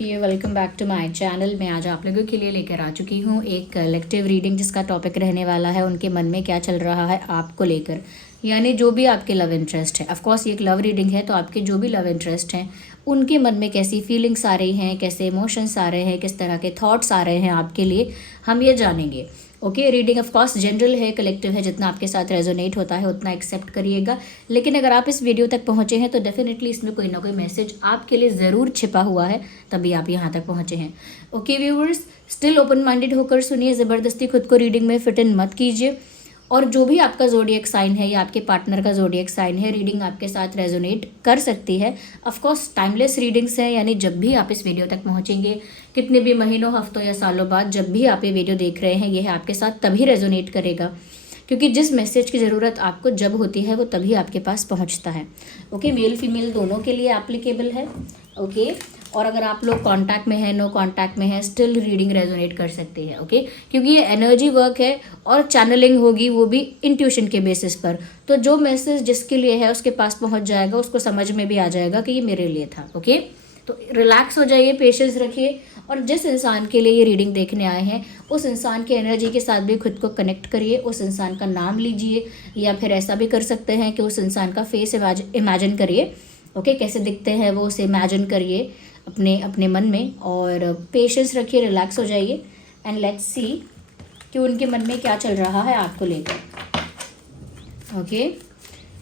Of you, welcome back to my channel. मैं आज आप लोगों के लिए लेकर आ चुकी हूँ एक कलेक्टिव रीडिंग जिसका टॉपिक रहने वाला है उनके मन में क्या चल रहा है आपको लेकर, यानी जो भी आपके लव इंटरेस्ट है। ऑफ कोर्स ये एक लव रीडिंग है, तो आपके जो भी लव इंटरेस्ट हैं उनके मन में कैसी फीलिंग्स आ रही हैं, कैसे इमोशंस आ रहे हैं, किस तरह के थॉट्स आ रहे हैं आपके लिए, हम ये जानेंगे। Okay, reading of course general है, कलेक्टिव है, जितना आपके साथ रेजोनेट होता है उतना एक्सेप्ट करिएगा। लेकिन अगर आप इस वीडियो तक पहुंचे हैं तो डेफिनेटली इसमें कोई ना कोई मैसेज आपके लिए ज़रूर छिपा हुआ है, तभी आप यहाँ तक पहुंचे हैं। Okay viewers, still open minded होकर सुनिए, ज़बरदस्ती खुद को रीडिंग में फिट इन मत कीजिए। और जो भी आपका ज़ोडिएक साइन है या आपके पार्टनर का ज़ोडिएक साइन है, रीडिंग आपके साथ रेजोनेट कर सकती है। ऑफ कोर्स टाइमलेस रीडिंग्स है, यानी जब भी आप इस वीडियो तक पहुंचेंगे, कितने भी महीनों, हफ्तों या सालों बाद जब भी आप ये वीडियो देख रहे हैं, यह आपके साथ तभी रेजोनेट करेगा, क्योंकि जिस मैसेज की ज़रूरत आपको जब होती है वो तभी आपके पास पहुंचता है। ओके, मेल फीमेल दोनों के लिए एप्लीकेबल है। ओके, और अगर आप लोग कांटेक्ट में हैं, नो कांटेक्ट में हैं, स्टिल रीडिंग रेजोनेट कर सकते हैं। ओके, क्योंकि ये एनर्जी वर्क है और चैनलिंग होगी, वो भी इंट्यूशन के बेसिस पर। तो जो मैसेज जिसके लिए है उसके पास पहुंच जाएगा, उसको समझ में भी आ जाएगा कि ये मेरे लिए था। ओके, तो रिलैक्स हो जाइए, पेशेंस रखिए, और जिस इंसान के लिए ये रीडिंग देखने आए हैं उस इंसान की एनर्जी के साथ भी खुद को कनेक्ट करिए। उस इंसान का नाम लीजिए, या फिर ऐसा भी कर सकते हैं कि उस इंसान का फेस इमेजिन करिए। ओके, कैसे दिखते हैं वो, उसे इमेजिन करिए अपने अपने मन में, और पेशेंस रखिए, रिलैक्स हो जाइए, एंड लेट्स सी कि उनके मन में क्या चल रहा है आपको लेकर। ओके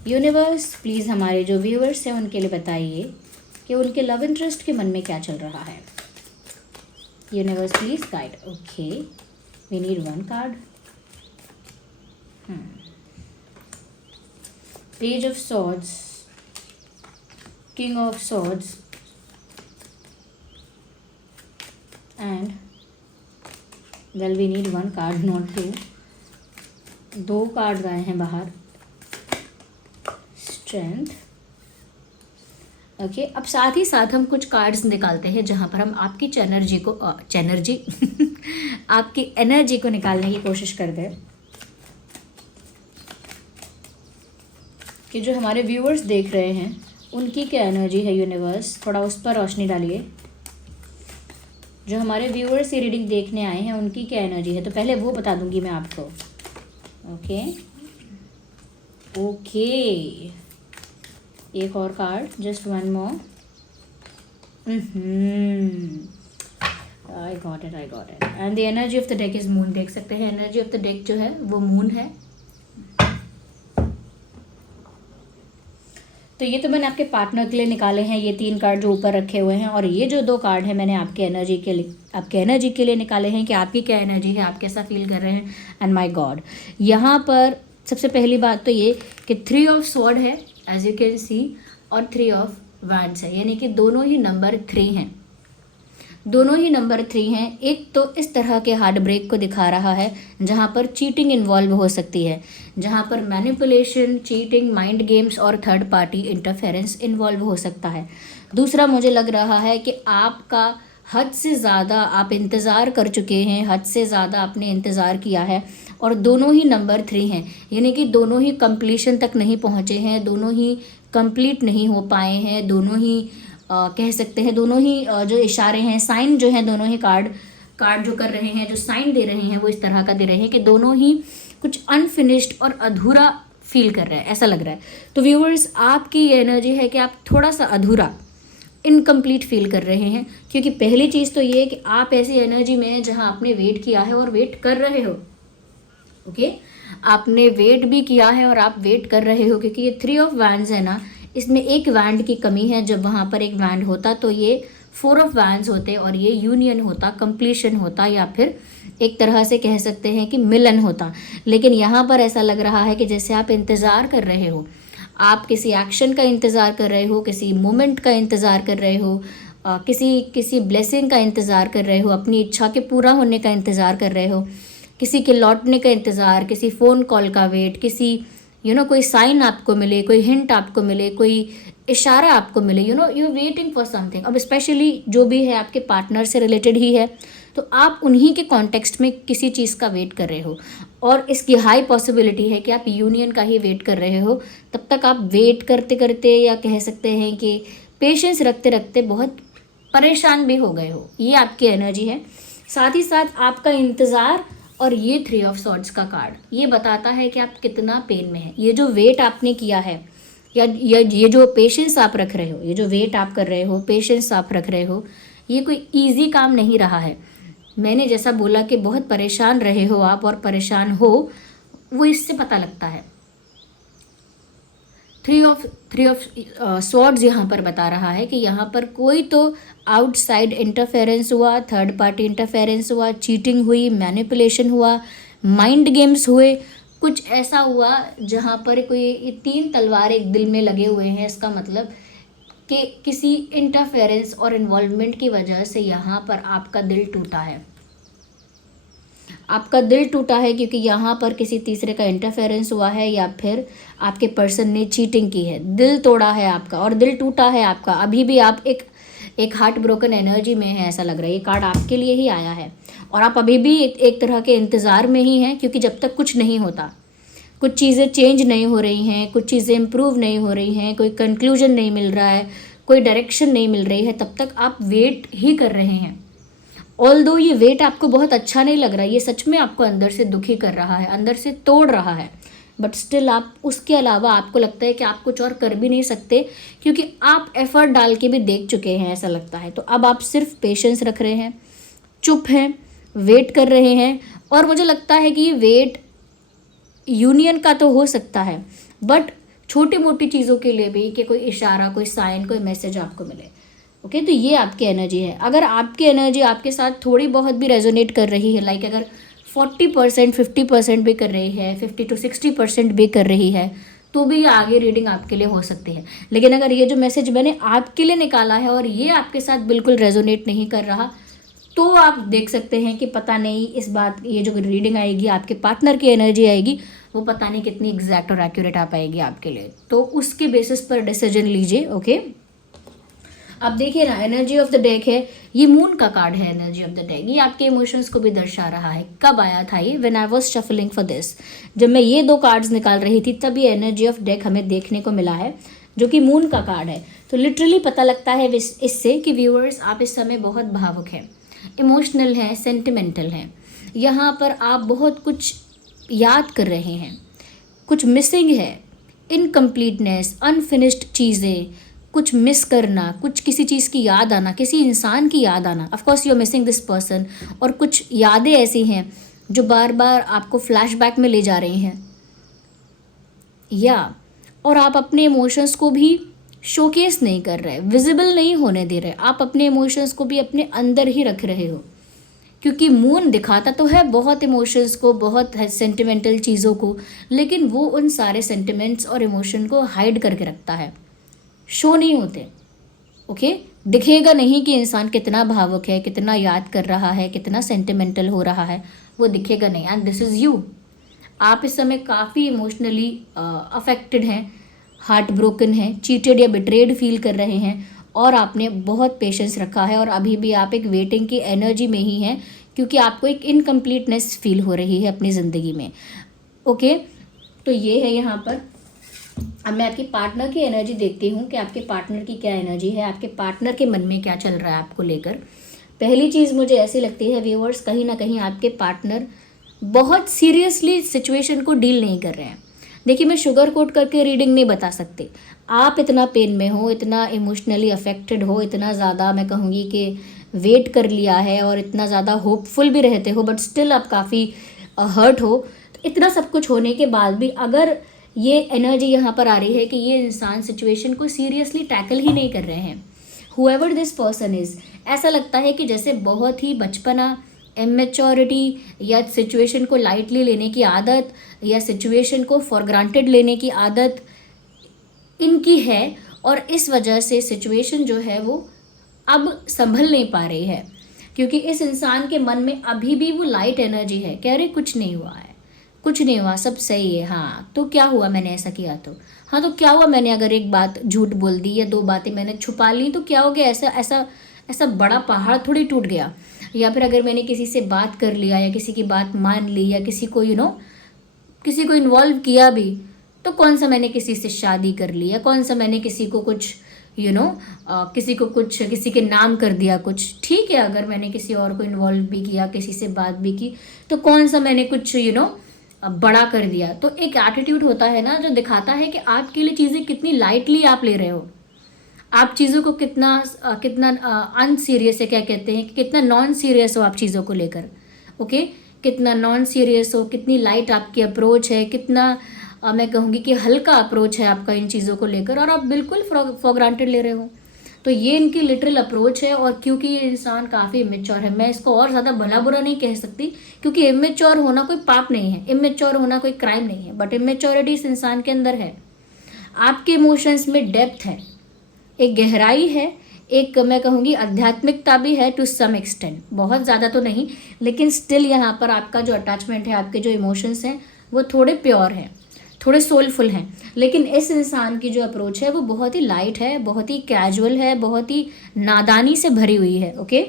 यूनिवर्स, प्लीज़ हमारे जो व्यूअर्स हैं उनके लिए बताइए कि उनके लव इंटरेस्ट के मन में क्या चल रहा है। Universe please guide. Okay, we need one card. Page of swords, king of swords, and well we need one card, not two. दो कार्ड गए हैं बाहर। स्ट्रेंथ। ओके, अब साथ ही साथ हम कुछ कार्ड्स निकालते हैं जहाँ पर हम आपकी आपकी एनर्जी को निकालने की कोशिश करते हैं कि जो हमारे व्यूअर्स देख रहे हैं उनकी क्या एनर्जी है। यूनिवर्स थोड़ा उस पर रोशनी डालिए। जो हमारे व्यूअर्स ये रीडिंग देखने आए हैं उनकी क्या एनर्जी है, तो पहले वो बता दूंगी मैं आपको। ओके ओके, एक और card, just one more. I got it and the energy of the deck is moon. देख सकते हैं एनर्जी ऑफ द डेक जो है वो मून है। तो ये तो मैंने आपके पार्टनर के लिए निकाले हैं, ये 3 कार्ड जो ऊपर रखे हुए हैं, और ये जो 2 कार्ड है मैंने आपके एनर्जी के लिए निकाले हैं कि आपकी क्या एनर्जी है, आप कैसा फील कर रहे हैं। एंड माय गॉड, यहाँ पर सबसे पहली बात तो ये कि 3 ऑफ स्वॉर्ड है एज यू कैन सी, और 3 ऑफ वैंड्स है, यानी कि दोनों ही नंबर 3 हैं। दोनों ही नंबर 3 हैं। एक तो इस तरह के हार्ट ब्रेक को दिखा रहा है जहाँ पर चीटिंग इन्वॉल्व हो सकती है, जहाँ पर मैनिपुलेशन, चीटिंग, माइंड गेम्स और थर्ड पार्टी इंटरफेरेंस इन्वॉल्व हो सकता है। दूसरा मुझे लग रहा है कि आपका हद से ज़्यादा आप इंतज़ार कर चुके हैं, हद से ज़्यादा आपने इंतज़ार किया है, और दोनों ही नंबर 3 हैं, यानी कि दोनों ही कंप्लीशन तक नहीं पहुँचे हैं, दोनों ही कंप्लीट नहीं हो पाए हैं, दोनों ही कह सकते हैं, दोनों ही जो इशारे हैं, साइन जो हैं, दोनों ही कार्ड जो कर रहे हैं, जो साइन दे रहे हैं वो इस तरह का दे रहे हैं कि दोनों ही कुछ अनफिनिश्ड और अधूरा फील कर रहे हैं, ऐसा लग रहा है। तो व्यूअर्स, आपकी ये एनर्जी है कि आप थोड़ा सा अधूरा, इनकम्प्लीट फील कर रहे हैं, क्योंकि पहली चीज़ तो ये है कि आप ऐसी एनर्जी में हैं जहाँ आपने वेट किया है और वेट कर रहे हो। ओके, आपने वेट भी किया है और आप वेट कर रहे हो, क्योंकि ये 3 ऑफ वैंड्स है ना, इसमें एक वैंड की कमी है। जब वहाँ पर एक वैंड होता तो ये 4 ऑफ वैंड्स होते और ये यूनियन होता, कंप्लीशन होता, या फिर एक तरह से कह सकते हैं कि मिलन होता। लेकिन यहाँ पर ऐसा लग रहा है कि जैसे आप इंतज़ार कर रहे हो, आप किसी एक्शन का इंतज़ार कर रहे हो, किसी मोमेंट का इंतज़ार कर रहे हो, किसी ब्लेसिंग का इंतज़ार कर रहे हो, अपनी इच्छा के पूरा होने का इंतज़ार कर रहे हो, किसी के लौटने का इंतज़ार, किसी फ़ोन कॉल का वेट, किसी कोई साइन आपको मिले, कोई हिंट आपको मिले, कोई इशारा आपको मिले, यू वेटिंग फॉर समथिंग। अब स्पेशली जो भी है आपके पार्टनर से रिलेटेड ही है, तो आप उन्हीं के कॉन्टेक्स्ट में किसी चीज़ का वेट कर रहे हो, और इसकी हाई पॉसिबिलिटी है कि आप यूनियन का ही वेट कर रहे हो। तब तक आप वेट करते करते, या कह सकते हैं कि पेशेंस रखते रखते बहुत परेशान भी हो गए हो, ये आपकी एनर्जी है। साथ ही साथ आपका इंतज़ार, और ये 3 ऑफ सॉर्ड्स का कार्ड ये बताता है कि आप कितना पेन में हैं। ये जो वेट आपने किया है, या ये जो पेशेंस आप रख रहे हो, ये जो वेट आप कर रहे हो, पेशेंस आप रख रहे हो, ये कोई ईजी काम नहीं रहा है। मैंने जैसा बोला कि बहुत परेशान रहे हो आप, और परेशान हो वो इससे पता लगता है। थ्री ऑफ स्वॉर्ड्स यहाँ पर बता रहा है कि यहाँ पर कोई तो आउटसाइड इंटरफेरेंस हुआ, थर्ड पार्टी इंटरफेरेंस हुआ, चीटिंग हुई, मैनिपुलेशन हुआ, माइंड गेम्स हुए, कुछ ऐसा हुआ जहाँ पर कोई 3 तलवार एक दिल में लगे हुए हैं। इसका मतलब कि किसी इंटरफेरेंस और इन्वॉल्वमेंट की वजह से यहाँ पर आपका दिल टूटा है। आपका दिल टूटा है क्योंकि यहाँ पर किसी तीसरे का इंटरफेरेंस हुआ है, या फिर आपके पर्सन ने चीटिंग की है। दिल तोड़ा है आपका और दिल टूटा है आपका। अभी भी आप एक हार्ट ब्रोकन एनर्जी में है, ऐसा लग रहा है। ये कार्ड आपके लिए ही आया है, और आप अभी भी एक तरह के इंतज़ार में ही हैं, क्योंकि जब तक कुछ नहीं होता, कुछ चीज़ें चेंज नहीं हो रही हैं, कुछ चीज़ें इम्प्रूव नहीं हो रही हैं, कोई कंक्लूजन नहीं मिल रहा है, कोई डायरेक्शन नहीं मिल रही है, तब तक आप वेट ही कर रहे हैं। ऑल्दो ये वेट आपको बहुत अच्छा नहीं लग रहा है, ये सच में आपको अंदर से दुखी कर रहा है, अंदर से तोड़ रहा है, बट स्टिल आप उसके अलावा आपको लगता है कि आप कुछ और कर भी नहीं सकते, क्योंकि आप एफर्ट डाल के भी देख चुके हैं, ऐसा लगता है। तो अब आप सिर्फ पेशेंस रख रहे हैं, चुप हैं, वेट कर रहे हैं। और मुझे लगता है कि ये वेट यूनियन का तो हो सकता है, बट छोटी मोटी चीज़ों के लिए भी, कि कोई इशारा, कोई साइन, कोई मैसेज आपको मिले। ओके, तो ये आपकी एनर्जी है। अगर आपकी एनर्जी आपके साथ थोड़ी बहुत भी रेजोनेट कर रही है, लाइक अगर 40% 50% भी कर रही है, 50 to 60% भी कर रही है, तो भी ये आगे रीडिंग आपके लिए हो सकती है। लेकिन अगर ये जो मैसेज मैंने आपके लिए निकाला है और ये आपके साथ बिल्कुल रेजोनेट नहीं कर रहा, तो आप देख सकते हैं कि पता नहीं इस बात, ये जो रीडिंग आएगी आपके पार्टनर की एनर्जी आएगी, वो पता नहीं कितनी एग्जैक्ट और एक्यूरेट आ पाएगी आपके लिए। तो उसके बेसिस पर डिसीजन लीजिए। ओके, अब देखिए ना, एनर्जी ऑफ द डेक है, ये मून का कार्ड है। एनर्जी ऑफ द डेक ये आपके इमोशंस को भी दर्शा रहा है। कब आया था ये? When I was shuffling for this, जब मैं ये 2 कार्ड्स निकाल रही थी, तब ये एनर्जी ऑफ डेक हमें देखने को मिला है, जो कि मून का कार्ड है। तो लिटरली पता लगता है इससे कि व्यूअर्स, आप इस समय बहुत भावुक हैं, इमोशनल हैं, सेंटिमेंटल हैं। यहाँ पर आप बहुत कुछ याद कर रहे हैं, कुछ मिसिंग है, इनकम्प्लीटनेस, अनफिनिश्ड चीज़ें, कुछ मिस करना, कुछ किसी चीज़ की याद आना, किसी इंसान की याद आना। Of course you are missing this person, और कुछ यादें ऐसी हैं जो बार बार आपको फ्लैशबैक में ले जा रही हैं, और आप अपने इमोशंस को भी शोकेस नहीं कर रहे, विजिबल नहीं होने दे रहे। आप अपने इमोशंस को भी अपने अंदर ही रख रहे हो, क्योंकि मून दिखाता तो है बहुत इमोशंस को, बहुत सेंटिमेंटल चीज़ों को, लेकिन वो उन सारे सेंटिमेंट्स और इमोशन को हाइड करके रखता है, शो नहीं होते। ओके, दिखेगा नहीं कि इंसान कितना भावुक है, कितना याद कर रहा है, कितना सेंटिमेंटल हो रहा है, वो दिखेगा नहीं। And this is you. आप इस समय काफ़ी इमोशनली अफेक्टेड हैं, हार्ट ब्रोकन हैं, चीटेड या बिट्रेड फील कर रहे हैं, और आपने बहुत पेशेंस रखा है, और अभी भी आप एक वेटिंग की एनर्जी में ही हैं, क्योंकि आपको एक इनकम्प्लीटनेस फील हो रही है अपनी ज़िंदगी में। ओके, तो ये है यहाँ पर। अब मैं आपके पार्टनर की एनर्जी देखती हूँ कि आपके पार्टनर की क्या एनर्जी है, आपके पार्टनर के मन में क्या चल रहा है आपको लेकर। पहली चीज़ मुझे ऐसी लगती है व्यूअर्स, कहीं ना कहीं आपके पार्टनर बहुत सीरियसली सिचुएशन को डील नहीं कर रहे हैं। देखिए, मैं शुगर कोट करके रीडिंग नहीं बता सकती। आप इतना पेन में हो, इतना इमोशनली अफेक्टेड हो, इतना ज़्यादा मैं कहूँगी कि वेट कर लिया है, और इतना ज़्यादा होपफुल भी रहते हो, बट स्टिल आप काफ़ी हर्ट हो। तो इतना सब कुछ होने के बाद भी अगर ये एनर्जी यहाँ पर आ रही है कि ये इंसान सिचुएशन को सीरियसली टैकल ही नहीं कर रहे हैं, हुएवर दिस पर्सन इज़, ऐसा लगता है कि जैसे बहुत ही बचपना, इमेच्योरिटी, या सिचुएशन को लाइटली लेने की आदत, या सिचुएशन को फॉर ग्रांटेड लेने की आदत इनकी है, और इस वजह से सिचुएशन जो है वो अब संभल नहीं पा रही है, क्योंकि इस इंसान के मन में अभी भी वो लाइट एनर्जी है, कह रहे कुछ नहीं हुआ है, कुछ नहीं हुआ, सब सही है। हाँ तो क्या हुआ, मैंने ऐसा किया तो, हाँ तो क्या हुआ, मैंने अगर एक बात झूठ बोल दी या 2 बातें मैंने छुपा ली तो क्या हो गया, ऐसा ऐसा ऐसा बड़ा पहाड़ थोड़ी टूट गया। या फिर अगर मैंने किसी से बात कर लिया, या किसी की बात मान ली, या किसी को किसी को इन्वॉल्व किया भी, तो कौन सा मैंने किसी से शादी कर ली, या कौन सा मैंने किसी को कुछ किसी को कुछ, किसी के नाम कर दिया कुछ, ठीक है, अगर मैंने किसी और को इन्वॉल्व भी किया, किसी से बात भी की, तो कौन सा मैंने कुछ बड़ा कर दिया। तो एक एटीट्यूड होता है ना जो दिखाता है कि आपके लिए चीज़ें कितनी लाइटली आप ले रहे हो, आप चीज़ों को कितना कितना अनसीरियस है, क्या कहते हैं, कि कितना नॉन सीरियस हो आप चीज़ों को लेकर। ओके, कितना नॉन सीरियस हो, कितनी लाइट आपकी अप्रोच है, कितना मैं कहूँगी कि हल्का अप्रोच है आपका इन चीज़ों को लेकर, और आप बिल्कुल फॉर ग्रांटेड ले रहे हो। तो ये इनकी लिटरल अप्रोच है। और क्योंकि ये इंसान काफ़ी इमेच्योर है, मैं इसको और ज़्यादा भला बुरा नहीं कह सकती, क्योंकि इमेच्योर होना कोई पाप नहीं है, इमेच्योर होना कोई क्राइम नहीं है, बट इमेच्योरिटी इस इंसान के अंदर है। आपके इमोशंस में डेप्थ है, एक गहराई है, एक मैं कहूँगी आध्यात्मिकता भी है टू सम एक्सटेंट, बहुत ज़्यादा तो नहीं, लेकिन स्टिल यहाँ पर आपका जो अटैचमेंट है, आपके जो इमोशंस हैं वो थोड़े प्योर हैं, थोड़े सोलफुल हैं। लेकिन इस इंसान की जो अप्रोच है वो बहुत ही लाइट है, बहुत ही कैजुअल है, बहुत ही नादानी से भरी हुई है। ओके,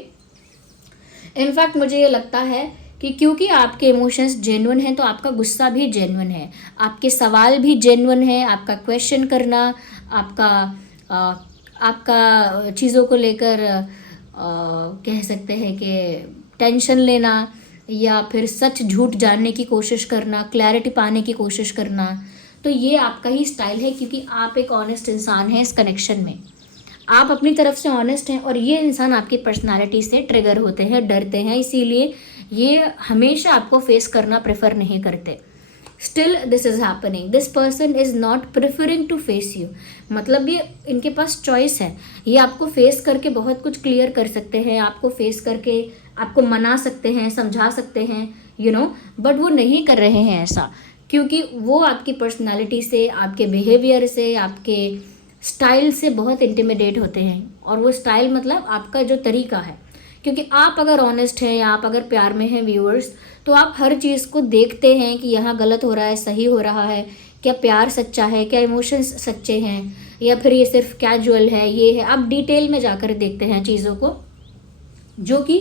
इनफैक्ट मुझे ये लगता है कि क्योंकि आपके इमोशंस जेन्युइन हैं तो आपका गुस्सा भी जेन्युइन है, आपके सवाल भी जेन्युइन है, आपका क्वेश्चन करना, आपका चीज़ों को लेकर कह सकते हैं कि टेंशन लेना, या फिर सच झूठ जानने की कोशिश करना, क्लैरिटी पाने की कोशिश करना, तो ये आपका ही स्टाइल है, क्योंकि आप एक ऑनेस्ट इंसान हैं। इस कनेक्शन में आप अपनी तरफ से ऑनेस्ट हैं, और ये इंसान आपकी पर्सनालिटी से ट्रिगर होते हैं, डरते हैं, इसीलिए ये हमेशा आपको फेस करना प्रेफर नहीं करते। Still this is happening, this person is not preferring to face you, मतलब ये इनके पास चॉइस है, ये आपको फेस करके बहुत कुछ क्लियर कर सकते हैं, आपको फेस करके आपको मना सकते हैं, समझा सकते हैं, बट वो नहीं कर रहे हैं ऐसा, क्योंकि वो आपकी पर्सनालिटी से, आपके बिहेवियर से, आपके स्टाइल से बहुत इंटिमिडेट होते हैं। और वो स्टाइल मतलब आपका जो तरीका है, क्योंकि आप अगर ऑनेस्ट हैं या आप अगर प्यार में हैं व्यूअर्स, तो आप हर चीज़ को देखते हैं कि यहाँ गलत हो रहा है, सही हो रहा है, क्या प्यार सच्चा है, क्या इमोशंस सच्चे हैं, या फिर ये सिर्फ कैजुअल है, ये है। आप डिटेल में जाकर देखते हैं चीज़ों को, जो कि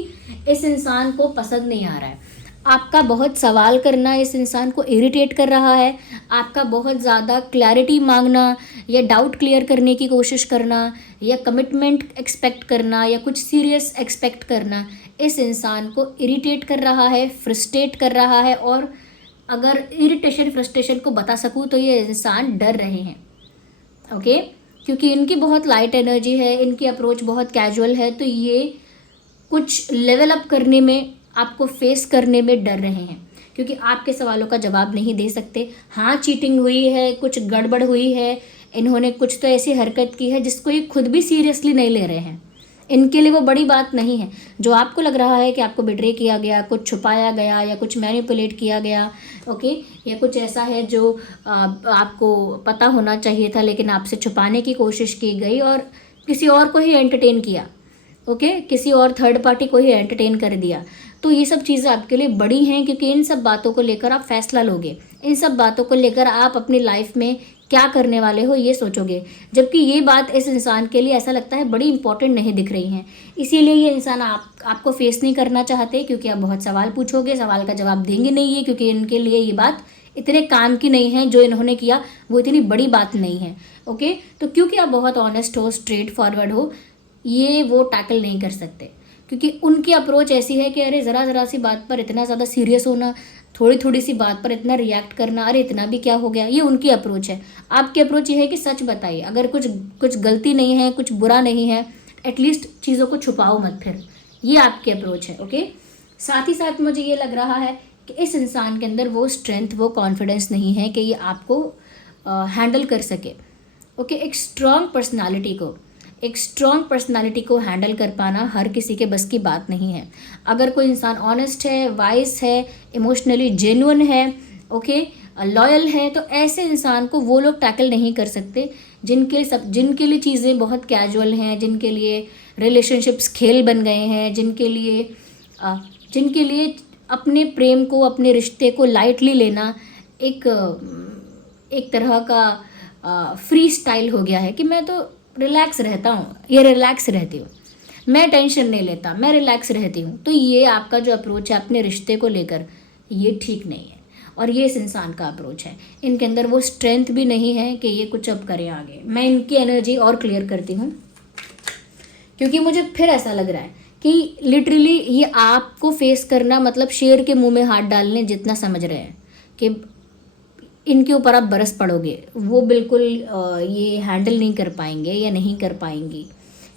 इस इंसान को पसंद नहीं आ रहा है। आपका बहुत सवाल करना इस इंसान को इरिटेट कर रहा है, आपका बहुत ज़्यादा क्लैरिटी मांगना या डाउट क्लियर करने की कोशिश करना या कमिटमेंट एक्सपेक्ट करना या कुछ सीरियस एक्सपेक्ट करना इस इंसान को इरिटेट कर रहा है, फ्रस्ट्रेट कर रहा है। और अगर इरिटेशन फ्रस्ट्रेशन को बता सकूँ तो ये इंसान डर रहे हैं। ओके, क्योंकि इनकी बहुत लाइट एनर्जी है, इनकी अप्रोच बहुत कैजुअल है, तो ये कुछ लेवल अप करने में, आपको फेस करने में डर रहे हैं, क्योंकि आपके सवालों का जवाब नहीं दे सकते। हाँ, चीटिंग हुई है, कुछ गड़बड़ हुई है, इन्होंने कुछ तो ऐसी हरकत की है जिसको ये खुद भी सीरियसली नहीं ले रहे हैं, इनके लिए वो बड़ी बात नहीं है। जो आपको लग रहा है कि आपको बिट्रे किया गया, कुछ छुपाया गया या कुछ मैनिपुलेट किया गया, ओके, या कुछ ऐसा है जो आपको पता होना चाहिए था लेकिन आपसे छुपाने की कोशिश की गई और किसी और को ही एंटरटेन किया, ओके, किसी और थर्ड पार्टी को ही एंटरटेन कर दिया, तो ये सब चीज़ें आपके लिए बड़ी हैं, क्योंकि इन सब बातों को लेकर आप फैसला लोगे, इन सब बातों को लेकर आप अपनी लाइफ में क्या करने वाले हो ये सोचोगे। जबकि ये बात इस इंसान के लिए ऐसा लगता है बड़ी इंपॉर्टेंट नहीं दिख रही हैं, इसीलिए ये इंसान आपको फेस नहीं करना चाहते, क्योंकि आप बहुत सवाल पूछोगे, सवाल का जवाब देंगे नहीं है, क्योंकि इनके लिए ये बात इतने काम की नहीं है, जो इन्होंने किया वो इतनी बड़ी बात नहीं है। ओके, तो क्योंकि आप बहुत ऑनेस्ट हो, स्ट्रेट फॉरवर्ड हो, ये वो टैकल नहीं कर सकते, क्योंकि उनकी अप्रोच ऐसी है कि अरे ज़रा सी बात पर इतना ज़्यादा सीरियस होना, थोड़ी सी बात पर इतना रिएक्ट करना, अरे इतना भी क्या हो गया, ये उनकी अप्रोच है। आपकी अप्रोच ये है कि सच बताइए, अगर कुछ गलती नहीं है, कुछ बुरा नहीं है, एटलीस्ट चीज़ों को छुपाओ मत, फिर ये आपकी अप्रोच है। ओके, साथ ही साथ मुझे ये लग रहा है कि इस इंसान के अंदर वो स्ट्रेंथ, वो कॉन्फिडेंस नहीं है कि ये आपको हैंडल कर सके। ओके, एक स्ट्रॉन्ग पर्सनालिटी को हैंडल कर पाना हर किसी के बस की बात नहीं है। अगर कोई इंसान ऑनेस्ट है, वाइस है, इमोशनली जेन्युइन है, ओके, लॉयल है, तो ऐसे इंसान को वो लोग टैकल नहीं कर सकते जिनके लिए चीज़ें बहुत कैजुअल हैं, जिनके लिए रिलेशनशिप्स खेल बन गए हैं, जिनके लिए अपने प्रेम को, अपने रिश्ते को लाइटली लेना एक तरह का फ्री स्टाइल हो गया है कि मैं तो रिलैक्स रहता हूँ या रिलैक्स रहती हूँ, मैं टेंशन नहीं लेता, मैं रिलैक्स रहती हूँ। तो ये आपका जो अप्रोच है अपने रिश्ते को लेकर, ये ठीक नहीं है। और ये इस इंसान का अप्रोच है। इनके अंदर वो स्ट्रेंथ भी नहीं है कि ये कुछ अब करें आगे। मैं इनकी एनर्जी और क्लियर करती हूँ, क्योंकि मुझे फिर ऐसा लग रहा है कि लिटरली ये आपको फेस करना मतलब शेर के मुंह में हाथ डालने जितना समझ रहे हैं कि इनके ऊपर आप बरस पड़ोगे। वो बिल्कुल ये हैंडल नहीं कर पाएंगे या नहीं कर पाएंगी,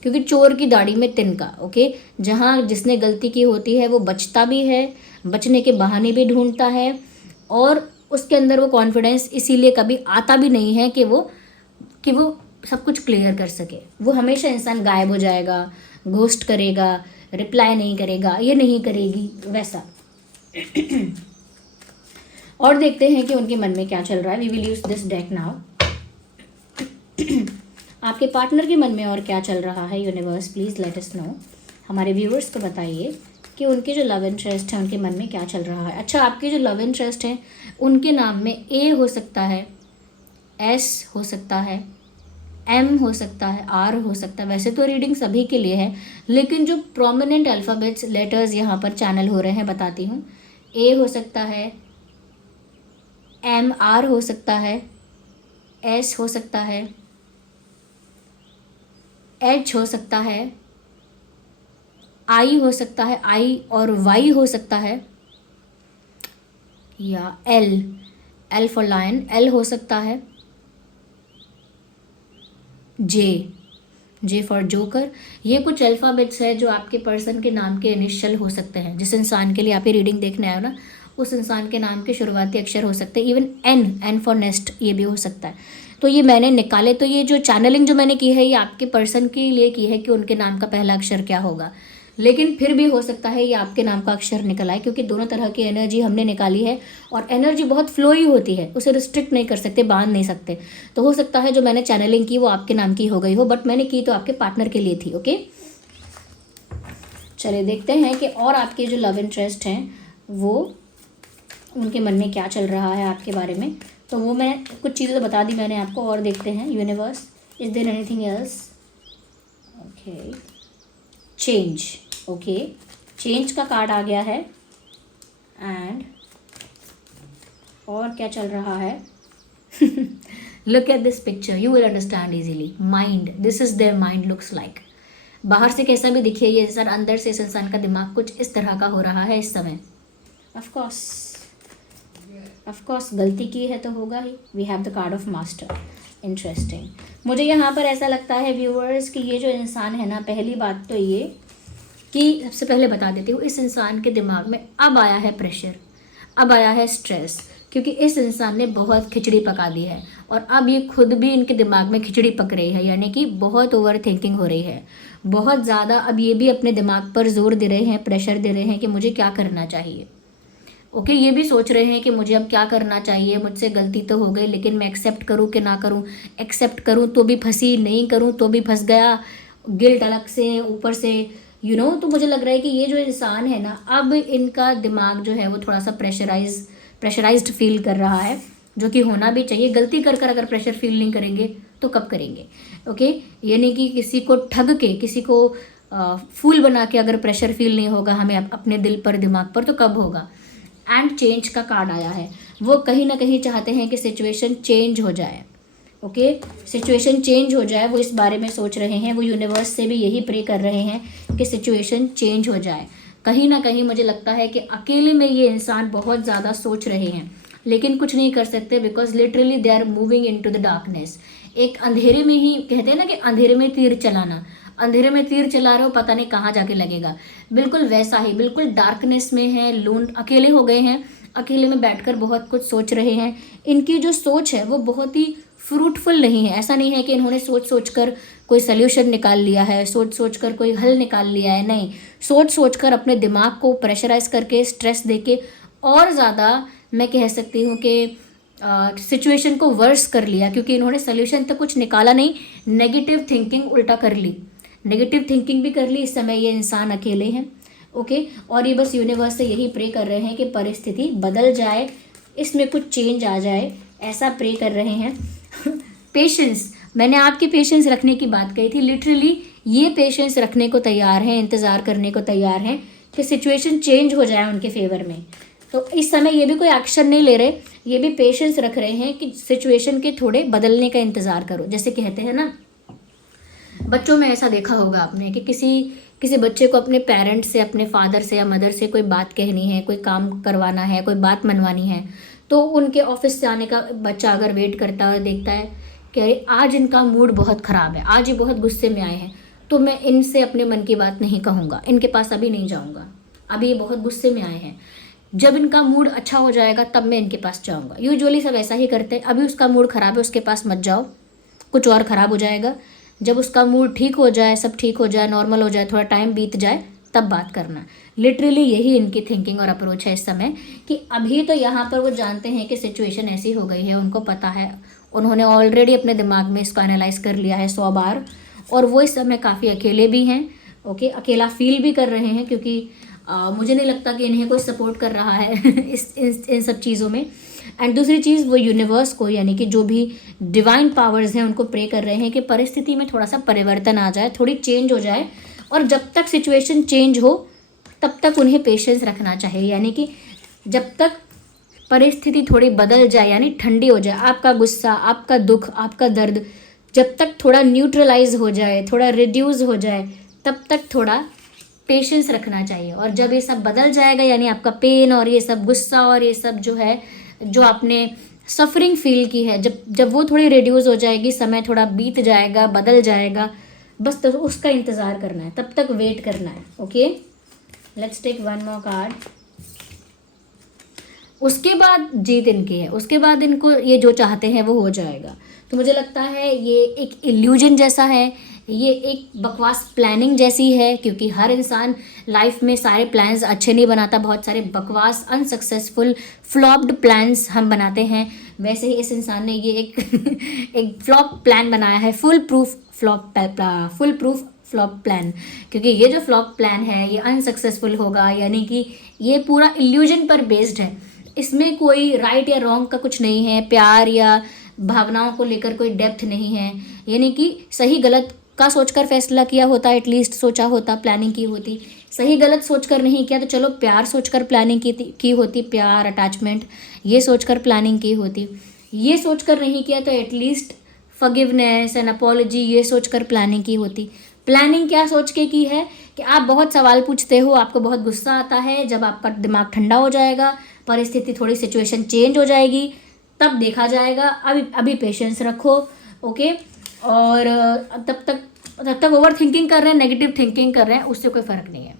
क्योंकि चोर की दाढ़ी में तिनका। ओके, जहाँ जिसने गलती की होती है वो बचता भी है, बचने के बहाने भी ढूंढता है, और उसके अंदर वो कॉन्फिडेंस इसीलिए कभी आता भी नहीं है कि वो सब कुछ क्लियर कर सके। वो हमेशा इंसान गायब हो जाएगा, घोस्ट करेगा, रिप्लाई नहीं करेगा, ये नहीं करेगी, वैसा। और देखते हैं कि उनके मन में क्या चल रहा है। We will use this deck now. आपके पार्टनर के मन में और क्या चल रहा है, universe please let us know. हमारे व्यूअर्स को बताइए कि उनके जो लव इंटरेस्ट है उनके मन में क्या चल रहा है। अच्छा, आपके जो लव इंटरेस्ट हैं उनके नाम में ए हो सकता है, एस हो सकता है, एम हो सकता है, आर हो सकता है। वैसे तो रीडिंग सभी के लिए है, लेकिन जो प्रोमिनेंट अल्फ़ाबेट्स लेटर्स यहाँ पर चैनल हो रहे हैं बताती हूँ। ए हो सकता है, एम आर हो सकता है, एस हो सकता है, एच हो सकता है, आई हो सकता है, आई और वाई हो सकता है, या L, L for lion, L हो सकता है, जे फॉर जोकर। ये कुछ अल्फ़ाबेट्स है जो आपके पर्सन के नाम के इनिशियल हो सकते हैं। जिस इंसान के लिए आप ये रीडिंग देखने आए हो ना, उस इंसान के नाम के शुरुआती अक्षर हो सकते हैं। इवन एन फॉर नेस्ट, ये भी हो सकता है। तो ये मैंने निकाले, तो ये जो चैनलिंग जो मैंने की है ये आपके पर्सन के लिए की है कि उनके नाम का पहला अक्षर क्या होगा। लेकिन फिर भी हो सकता है ये आपके नाम का अक्षर निकल आए, क्योंकि दोनों तरह की एनर्जी हमने निकाली है, और एनर्जी बहुत फ्लोई होती है, उसे रिस्ट्रिक्ट नहीं कर सकते, बांध नहीं सकते। तो हो सकता है जो मैंने चैनलिंग की वो आपके नाम की हो गई हो, बट मैंने की तो आपके पार्टनर के लिए थी। ओके, चलिए देखते हैं कि और आपके जो लव इंटरेस्ट हैं वो उनके मन में क्या चल रहा है आपके बारे में। तो वो मैं कुछ चीज़ें बता दी मैंने आपको, और देखते हैं universe is there anything else. Okay, change. Okay, change का कार्ड आ गया है। एंड और क्या चल रहा है? Look at this picture, you will understand easily. Mind, this is their mind looks like. बाहर से कैसा भी दिखे ये इंसान, अंदर से इस इंसान का दिमाग कुछ इस तरह का हो रहा है इस समय। ऑफ कोर्स गलती की है तो होगा ही। We have the card of master. Interesting. मुझे यहाँ पर ऐसा लगता है व्यूअर्स कि ये जो इंसान है ना, पहली बात तो ये कि सबसे पहले बता देती हूँ, इस इंसान के दिमाग में अब आया है प्रेशर, अब आया है स्ट्रेस, क्योंकि इस इंसान ने बहुत खिचड़ी पका दी है, और अब ये खुद भी इनके दिमाग में खिचड़ी पक रही है, यानी कि बहुत ओवर थिंकिंग हो रही है, बहुत ज़्यादा। अब ये भी अपने दिमाग पर जोर दे रहे हैं, प्रेशर दे रहे हैं कि मुझे क्या करना चाहिए। ओके, ये भी सोच रहे हैं कि मुझे अब क्या करना चाहिए, मुझसे गलती तो हो गई, लेकिन मैं एक्सेप्ट करूँ कि ना करूँ, एक्सेप्ट करूँ तो भी फंसी, नहीं करूँ तो भी फंस गया, गिल्ट अलग से ऊपर से तो मुझे लग रहा है कि ये जो इंसान है ना, अब इनका दिमाग जो है वो थोड़ा सा प्रेशराइज्ड फील कर रहा है, जो कि होना भी चाहिए। गलती कर अगर प्रेशर फील नहीं करेंगे तो कब करेंगे। ओके, यानी कि किसी को ठग के, किसी को फूल बना के अगर प्रेशर फील नहीं होगा हमें अपने दिल पर, दिमाग पर, तो कब होगा। एंड चेंज का कार्ड आया है। वो कहीं ना कहीं चाहते हैं कि सिचुएशन चेंज हो जाए। ओके, सिचुएशन चेंज हो जाए, वो इस बारे में सोच रहे हैं। वो यूनिवर्स से भी यही प्रे कर रहे हैं कि सिचुएशन चेंज हो जाए। कहीं ना कहीं मुझे लगता है कि अकेले में ये इंसान बहुत ज़्यादा सोच रहे हैं, लेकिन कुछ नहीं कर सकते, because literally they are moving into the darkness. एक अंधेरे में ही कहते हैं ना कि अंधेरे में तीर चलाना, अंधेरे में तीर चला रहे हो, पता नहीं कहाँ जाके लगेगा। बिल्कुल वैसा ही, बिल्कुल डार्कनेस में है, लोन, अकेले हो गए हैं, अकेले में बैठकर बहुत कुछ सोच रहे हैं। इनकी जो सोच है वो बहुत ही फ्रूटफुल नहीं है। ऐसा नहीं है कि इन्होंने सोच सोच कर कोई सल्यूशन निकाल लिया है, सोच सोच कर कोई हल निकाल लिया है, नहीं। सोच सोच कर अपने दिमाग को प्रेशराइज करके, स्ट्रेस देके, और ज़्यादा मैं कह सकती हूँ कि सिचुएशन को वर्स कर लिया, क्योंकि इन्होंने सल्यूशन तो कुछ निकाला नहीं, नेगेटिव थिंकिंग उल्टा कर ली, नेगेटिव थिंकिंग भी कर ली। इस समय ये इंसान अकेले हैं। ओके, और ये बस यूनिवर्स से यही प्रे कर रहे हैं कि परिस्थिति बदल जाए, इसमें कुछ चेंज आ जाए, ऐसा प्रे कर रहे हैं। पेशेंस, मैंने आपके पेशेंस रखने की बात कही थी। लिटरली ये पेशेंस रखने को तैयार हैं, इंतज़ार करने को तैयार हैं कि सिचुएशन चेंज हो जाए उनके फेवर में। तो इस समय ये भी कोई एक्शन नहीं ले रहे, ये भी पेशेंस रख रहे हैं कि सिचुएशन के थोड़े बदलने का इंतज़ार करो। जैसे कहते हैं ना, बच्चों में ऐसा देखा होगा आपने कि किसी किसी बच्चे को अपने पेरेंट्स से, अपने फादर से या मदर से कोई बात कहनी है, कोई काम करवाना है, कोई बात मनवानी है, तो उनके ऑफिस से आने का बच्चा अगर वेट करता है और देखता है कि अरे आज इनका मूड बहुत ख़राब है, आज ये बहुत गुस्से में आए हैं, तो मैं इनसे अपने मन की बात नहीं कहूँगा, इनके पास अभी नहीं जाऊँगा, अभी ये बहुत गुस्से में आए हैं, जब इनका मूड अच्छा हो जाएगा तब मैं इनके पास जाऊँगा। यूजुअली सब ऐसा ही करते हैं, अभी उसका मूड ख़राब है, उसके पास मत जाओ, कुछ और ख़राब हो जाएगा। जब उसका मूड ठीक हो जाए, सब ठीक हो जाए, नॉर्मल हो जाए, थोड़ा टाइम बीत जाए, तब बात करना। लिटरली यही इनकी थिंकिंग और अप्रोच है इस समय, कि अभी तो यहाँ पर वो जानते हैं कि सिचुएशन ऐसी हो गई है, उनको पता है, उन्होंने ऑलरेडी अपने दिमाग में इसको एनालाइज कर लिया है 100 बार, और वो इस समय काफ़ी अकेले भी हैं। ओके, अकेला फील भी कर रहे हैं, क्योंकि मुझे नहीं लगता कि इन्हें कोई सपोर्ट कर रहा है इन सब चीज़ों में। एंड दूसरी चीज़, वो यूनिवर्स को, यानी कि जो भी डिवाइन पावर्स हैं, उनको प्रे कर रहे हैं कि परिस्थिति में थोड़ा सा परिवर्तन आ जाए, थोड़ी चेंज हो जाए, और जब तक सिचुएशन चेंज हो तब तक उन्हें पेशेंस रखना चाहिए। यानी कि जब तक परिस्थिति थोड़ी बदल जाए, यानी ठंडी हो जाए, आपका गुस्सा, आपका दुख, आपका दर्द जब तक थोड़ा न्यूट्रलाइज हो जाए, थोड़ा रिड्यूस हो जाए, तब तक थोड़ा पेशेंस रखना चाहिए। और जब ये सब बदल जाएगा, यानी आपका पेन और ये सब गुस्सा और ये सब जो है, जो आपने सफरिंग फील की है, जब वो थोड़ी रिड्यूस हो जाएगी, समय थोड़ा बीत जाएगा, बदल जाएगा, बस तो उसका इंतज़ार करना है, तब तक वेट करना है। Okay, let's take one more card. उसके बाद जीत इनकी है, उसके बाद इनको ये जो चाहते हैं वो हो जाएगा। तो मुझे लगता है ये एक इल्यूजन जैसा है, ये एक बकवास प्लानिंग जैसी है, क्योंकि हर इंसान लाइफ में सारे प्लान्स अच्छे नहीं बनाता, बहुत सारे बकवास, अनसक्सेसफुल, फ्लॉप्ड प्लान्स हम बनाते हैं। वैसे ही इस इंसान ने ये एक एक फ्लॉप प्लान बनाया है, फुल प्रूफ फ्लॉप प्लान, क्योंकि ये जो फ्लॉप प्लान है ये अनसक्सेसफुल होगा, यानी कि ये पूरा इल्यूजन पर बेस्ड है। इसमें कोई राइट या रॉन्ग का कुछ नहीं है, प्यार या भावनाओं को लेकर कोई डेप्थ नहीं है, यानी कि सही गलत का सोचकर फैसला किया होता, एटलीस्ट सोचा होता, प्लानिंग की होती। सही गलत सोचकर नहीं किया तो चलो प्यार सोचकर प्लानिंग की होती, प्यार, अटैचमेंट, ये सोचकर प्लानिंग की होती। ये सोचकर नहीं किया तो एटलीस्ट फॉरगिवनेस एंड अपॉलॉजी, ये सोचकर प्लानिंग की होती। प्लानिंग क्या सोच के की है कि आप बहुत सवाल पूछते हो, आपको बहुत गुस्सा आता है, जब आपका दिमाग ठंडा हो जाएगा, परिस्थिति थोड़ी सिचुएशन चेंज हो जाएगी, तब देखा जाएगा। अभी पेशेंस रखो। ओके, और तब तक ओवर थिंकिंग कर रहे हैं, नेगेटिव थिंकिंग कर रहे हैं, उससे कोई फ़र्क नहीं है।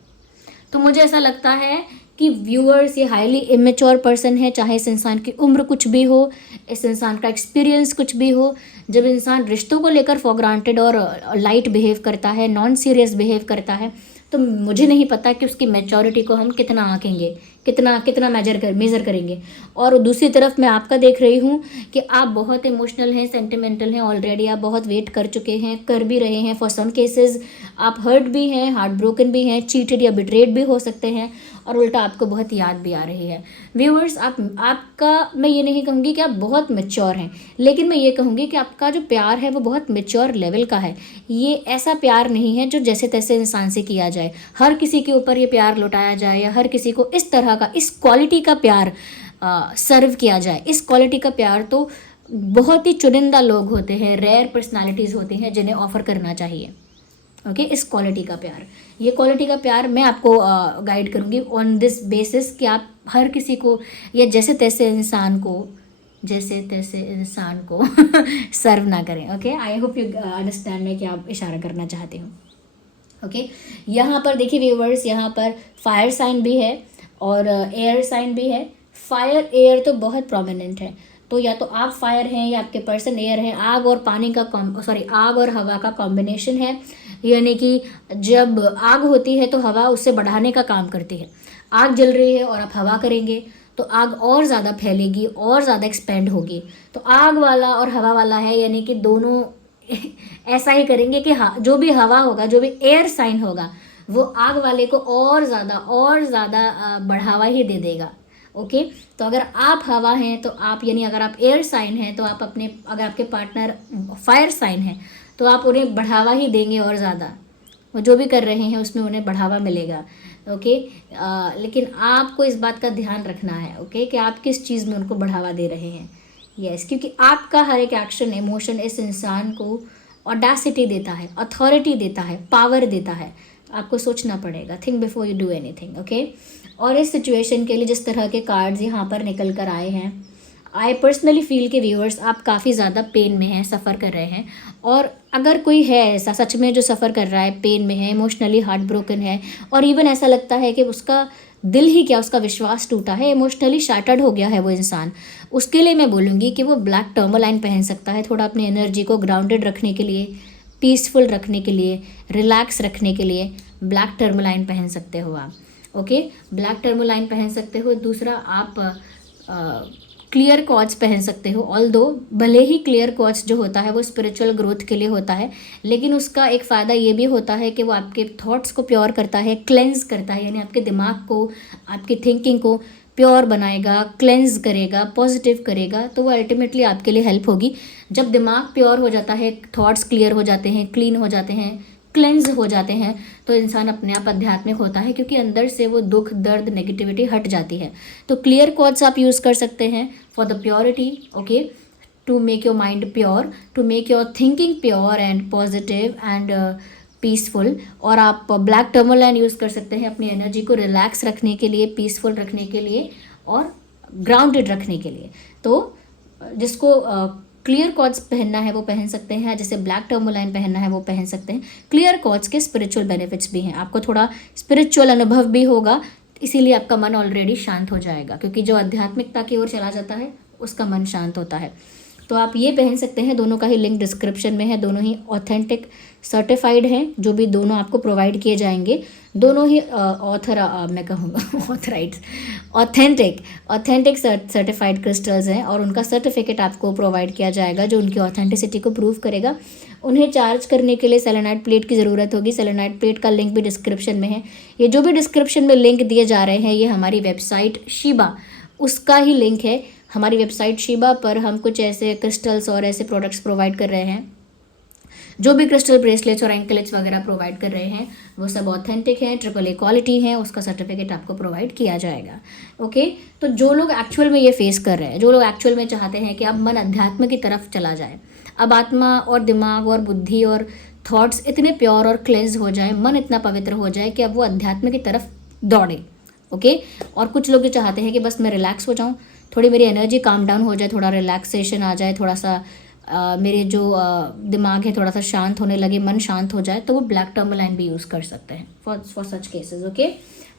तो मुझे ऐसा लगता है कि व्यूअर्स, ये हाईली इमेच्योर पर्सन है, चाहे इस इंसान की उम्र कुछ भी हो, इस इंसान का एक्सपीरियंस कुछ भी हो। जब इंसान रिश्तों को लेकर फॉर ग्रांटेड और लाइट बिहेव करता है, नॉन सीरियस बिहेव करता है, तो मुझे नहीं पता कि उसकी मैच्योरिटी को हम कितना आंकेंगे, कितना मेज़र करेंगे। और दूसरी तरफ मैं आपका देख रही हूँ कि आप बहुत इमोशनल हैं, सेंटिमेंटल हैं, ऑलरेडी आप बहुत वेट कर चुके हैं, कर भी रहे हैं। फॉर सम केसेस आप हर्ट भी हैं, हार्ट ब्रोकन भी हैं, चीटेड या बिट्रेड भी हो सकते हैं, और उल्टा आपको बहुत याद भी आ रही है। व्यूअर्स, आपका मैं ये नहीं कहूँगी कि आप बहुत मैच्योर हैं, लेकिन मैं ये कहूँगी कि आपका जो प्यार है वो बहुत मैच्योर लेवल का है। ये ऐसा प्यार नहीं है जो जैसे तैसे इंसान से किया जाए, हर किसी के ऊपर ये प्यार लौटाया जाए, या हर किसी को इस तरह का, इस क्वालिटी का प्यार सर्व किया जाए। इस क्वालिटी का प्यार तो बहुत ही चुनिंदा लोग होते हैं, रेयर पर्सनालिटीज़ होती हैं जिन्हें ऑफ़र करना चाहिए। ओके, इस क्वालिटी का प्यार, ये क्वालिटी का प्यार मैं आपको गाइड करूँगी ऑन दिस बेसिस कि आप हर किसी को या जैसे तैसे इंसान को सर्व ना करें। Okay, I hope you understand मैं क्या इशारा करना चाहती हूँ। ओके, यहाँ पर देखिए व्यूवर्स, यहाँ पर फायर साइन भी है और एयर साइन भी है। फायर एयर तो बहुत प्रोमिनेंट है, तो या तो आप फायर हैं या आपके पर्सन एयर हैं। आग और पानी का आग और हवा का कॉम्बिनेशन है, यानी कि जब आग होती है तो हवा उससे बढ़ाने का काम करती है। आग जल रही है और आप हवा करेंगे तो आग और ज़्यादा फैलेगी और ज़्यादा एक्सपेंड होगी। तो आग वाला और हवा वाला है, यानी कि दोनों ऐसा ही करेंगे कि जो भी हवा होगा, जो भी एयर साइन होगा, वो आग वाले को और ज़्यादा बढ़ावा ही दे देगा। ओके, तो अगर आप हवा हैं तो आप, यानी अगर आप एयर साइन हैं तो आप अगर आपके पार्टनर फायर साइन है तो आप उन्हें बढ़ावा ही देंगे और ज़्यादा। वो जो भी कर रहे हैं उसमें उन्हें बढ़ावा मिलेगा। ओके। लेकिन आपको इस बात का ध्यान रखना है, ओके, कि आप किस चीज़ में उनको बढ़ावा दे रहे हैं। यस, क्योंकि आपका हर एक एक्शन, इमोशन इस इंसान को ऑडेसिटी देता है, अथॉरिटी देता है, पावर देता है। आपको सोचना पड़ेगा, think before you do anything, okay. और इस सिचुएशन के लिए जिस तरह के कार्ड्स यहाँ पर निकल कर आए हैं, आई पर्सनली फील के व्यूअर्स आप काफ़ी ज़्यादा पेन में हैं, सफ़र कर रहे हैं। और अगर कोई है ऐसा सच में जो सफ़र कर रहा है, पेन में है, इमोशनली हार्ट ब्रोकन है, और इवन ऐसा लगता है कि उसका दिल ही क्या, उसका विश्वास टूटा है, इमोशनली शैटर्ड हो गया है वो इंसान, उसके लिए मैं बोलूँगी कि वो ब्लैक टर्मोलाइन पहन सकता है, थोड़ा अपनी एनर्जी को ग्राउंडेड रखने के लिए, पीसफुल रखने के लिए, रिलैक्स रखने के लिए ब्लैक टर्मोलाइन पहन सकते हो आप, ओके। ब्लैक टर्मोलाइन पहन सकते हो। दूसरा, आप क्लियर कॉर्ड्स पहन सकते हो। ऑल्दो भले ही क्लियर कॉर्ड्स जो होता है वो स्पिरिचुअल ग्रोथ के लिए होता है, लेकिन उसका एक फ़ायदा ये भी होता है कि वो आपके थॉट्स को प्योर करता है, क्लेंज करता है, यानी आपके दिमाग को, आपकी थिंकिंग को प्योर बनाएगा, क्लेंज करेगा, पॉजिटिव करेगा। तो वो अल्टीमेटली आपके लिए हेल्प होगी। जब दिमाग प्योर हो जाता है, थॉट्स क्लियर हो जाते हैं, क्लीन हो जाते हैं, क्लेंज हो जाते हैं, तो इंसान अपने आप आध्यात्मिक होता है, क्योंकि अंदर से वो दुख, दर्द, नेगेटिविटी हट जाती है। तो क्लियर कॉर्ड्स आप यूज़ कर सकते हैं for the purity, okay, to make your mind pure, to make your thinking pure and positive and peaceful. और आप ब्लैक टर्मोलाइन यूज़ कर सकते हैं अपनी एनर्जी को रिलैक्स रखने के लिए, पीसफुल रखने के लिए और ग्राउंडेड रखने के लिए। तो जिसको क्लियर कॉर्ड्स पहनना है वो पहन सकते हैं, जैसे ब्लैक टर्मोलाइन पहनना है वो पहन सकते हैं। क्लियर कॉर्ड्स के स्पिरिचुअल बेनिफिट्स भी हैं, आपको थोड़ा स्पिरिचुअल अनुभव भी होगा, इसीलिए आपका मन ऑलरेडी शांत हो जाएगा, क्योंकि जो आध्यात्मिकता की ओर चला जाता है उसका मन शांत होता है। तो आप ये पहन सकते हैं, दोनों का ही लिंक डिस्क्रिप्शन में है, दोनों ही ऑथेंटिक सर्टिफाइड हैं, जो भी दोनों आपको प्रोवाइड किए जाएंगे। दोनों ही मैं कहूँगा ऑथेंटिक सर्टिफाइड क्रिस्टल्स हैं, और उनका सर्टिफिकेट आपको प्रोवाइड किया जाएगा जो उनकी ऑथेंटिसिटी को प्रूव करेगा। उन्हें चार्ज करने के लिए सेलेनाइट प्लेट की ज़रूरत होगी। सेलेनाइट प्लेट का लिंक भी डिस्क्रिप्शन में है। ये जो भी डिस्क्रिप्शन में लिंक दिए जा रहे हैं, ये हमारी वेबसाइट शीबा, उसका ही लिंक है। हमारी वेबसाइट शीबा पर हम कुछ ऐसे क्रिस्टल्स और ऐसे प्रोडक्ट्स प्रोवाइड कर रहे हैं, जो भी क्रिस्टल ब्रेसलेट्स और एंकलेट्स वगैरह प्रोवाइड कर रहे हैं वो सब ऑथेंटिक हैं, AAA क्वालिटी है, उसका सर्टिफिकेट आपको प्रोवाइड किया जाएगा, ओके। तो जो लोग एक्चुअल में ये फेस कर रहे हैं, जो लोग एक्चुअल में चाहते हैं कि अब मन अध्यात्म की तरफ चला जाए, अब आत्मा और दिमाग और बुद्धि और थॉट्स इतने प्योर और क्लेंज हो जाए, मन इतना पवित्र हो जाए कि अब वो अध्यात्म की तरफ दौड़े, ओके। और कुछ लोग जो चाहते हैं कि बस मैं रिलैक्स हो जाऊँ, थोड़ी मेरी एनर्जी काम डाउन हो जाए, थोड़ा रिलैक्सेशन आ जाए, थोड़ा सा मेरे जो दिमाग है थोड़ा सा शांत होने लगे, मन शांत हो जाए, तो वो ब्लैक टर्मोलाइन भी यूज़ कर सकते हैं for such cases, okay.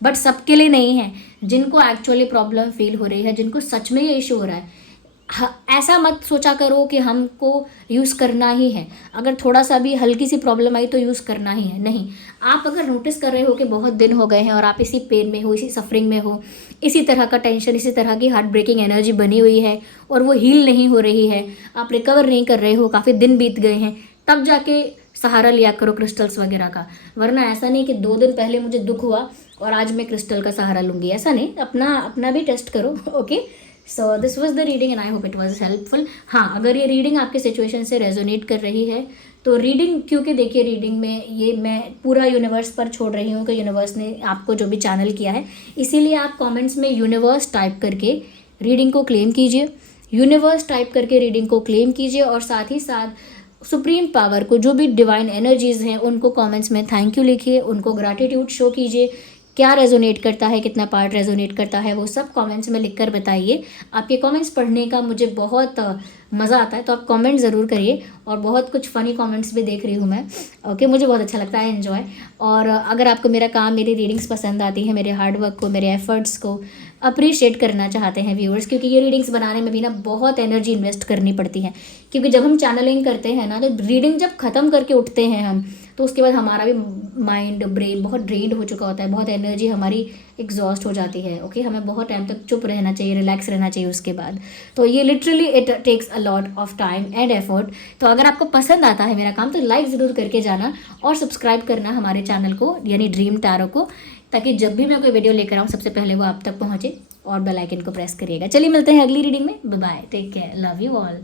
But सबके लिए नहीं है। जिनको एक्चुअली प्रॉब्लम फील हो रही है, जिनको सच में ये इशू हो रहा है, ऐसा मत सोचा करो कि हमको यूज़ करना ही है, अगर थोड़ा सा भी हल्की सी प्रॉब्लम आई तो यूज़ करना ही है, नहीं। आप अगर नोटिस कर रहे हो कि बहुत दिन हो गए हैं और आप इसी पेन में हो, इसी सफरिंग में हो, इसी तरह का टेंशन, इसी तरह की हार्ट ब्रेकिंग एनर्जी बनी हुई है और वो हील नहीं हो रही है, आप रिकवर नहीं कर रहे हो, काफ़ी दिन बीत गए हैं, तब जाके सहारा लिया करो क्रिस्टल्स वगैरह का। वरना ऐसा नहीं कि 2 दिन पहले मुझे दुख हुआ और आज मैं क्रिस्टल का सहारा लूँगी, ऐसा नहीं। अपना भी टेस्ट करो, okay. So this was the reading and I hope it was helpful. हाँ, अगर ये रीडिंग आपके सिचुएशन से रेजोनेट कर रही है तो रीडिंग, क्योंकि देखिए रीडिंग में ये मैं पूरा यूनिवर्स पर छोड़ रही हूँ कि यूनिवर्स ने आपको जो भी चैनल किया है, इसीलिए आप कमेंट्स में यूनिवर्स टाइप करके रीडिंग को क्लेम कीजिए, यूनिवर्स टाइप करके रीडिंग को क्लेम कीजिए, और साथ ही साथ सुप्रीम पावर को, जो भी डिवाइन एनर्जीज़ हैं, उनको कमेंट्स में थैंक यू लिखिए, उनको ग्रैटिट्यूड शो कीजिए। क्या रेजोनेट करता है, कितना पार्ट रेजोनेट करता है, वो सब कमेंट्स में लिखकर बताइए। आपके कमेंट्स पढ़ने का मुझे बहुत मज़ा आता है, तो आप कमेंट ज़रूर करिए। और बहुत कुछ फ़नी कमेंट्स भी देख रही हूँ मैं, ओके। मुझे बहुत अच्छा लगता है, एन्जॉय। और अगर आपको मेरा काम, मेरी रीडिंग्स पसंद आती है, मेरे हार्डवर्क को, मेरे एफर्ट्स को अप्रिशिएट करना चाहते हैं व्यूअर्स, क्योंकि ये रीडिंग्स बनाने में भी ना बहुत एनर्जी इन्वेस्ट करनी पड़ती है, क्योंकि जब हम चैनलिंग करते हैं ना, तो रीडिंग जब ख़त्म करके उठते हैं हम, तो उसके बाद हमारा भी माइंड, ब्रेन बहुत ड्रेन्ड हो चुका होता है, बहुत एनर्जी हमारी एग्जॉस्ट हो जाती है, ओके। हमें बहुत टाइम तक चुप रहना चाहिए, रिलैक्स रहना चाहिए उसके बाद। तो ये literally it takes a lot of time and effort. तो अगर आपको पसंद आता है मेरा काम तो लाइक ज़रूर करके जाना और सब्सक्राइब करना हमारे चैनल को, यानी ड्रीम टैरो को, ताकि जब भी मैं कोई वीडियो लेकर आऊँ सबसे पहले वो आप तक पहुँचे, और बेल आइकन को प्रेस करिएगा। चलिए मिलते हैं अगली रीडिंग में, bye bye, take care, love you all.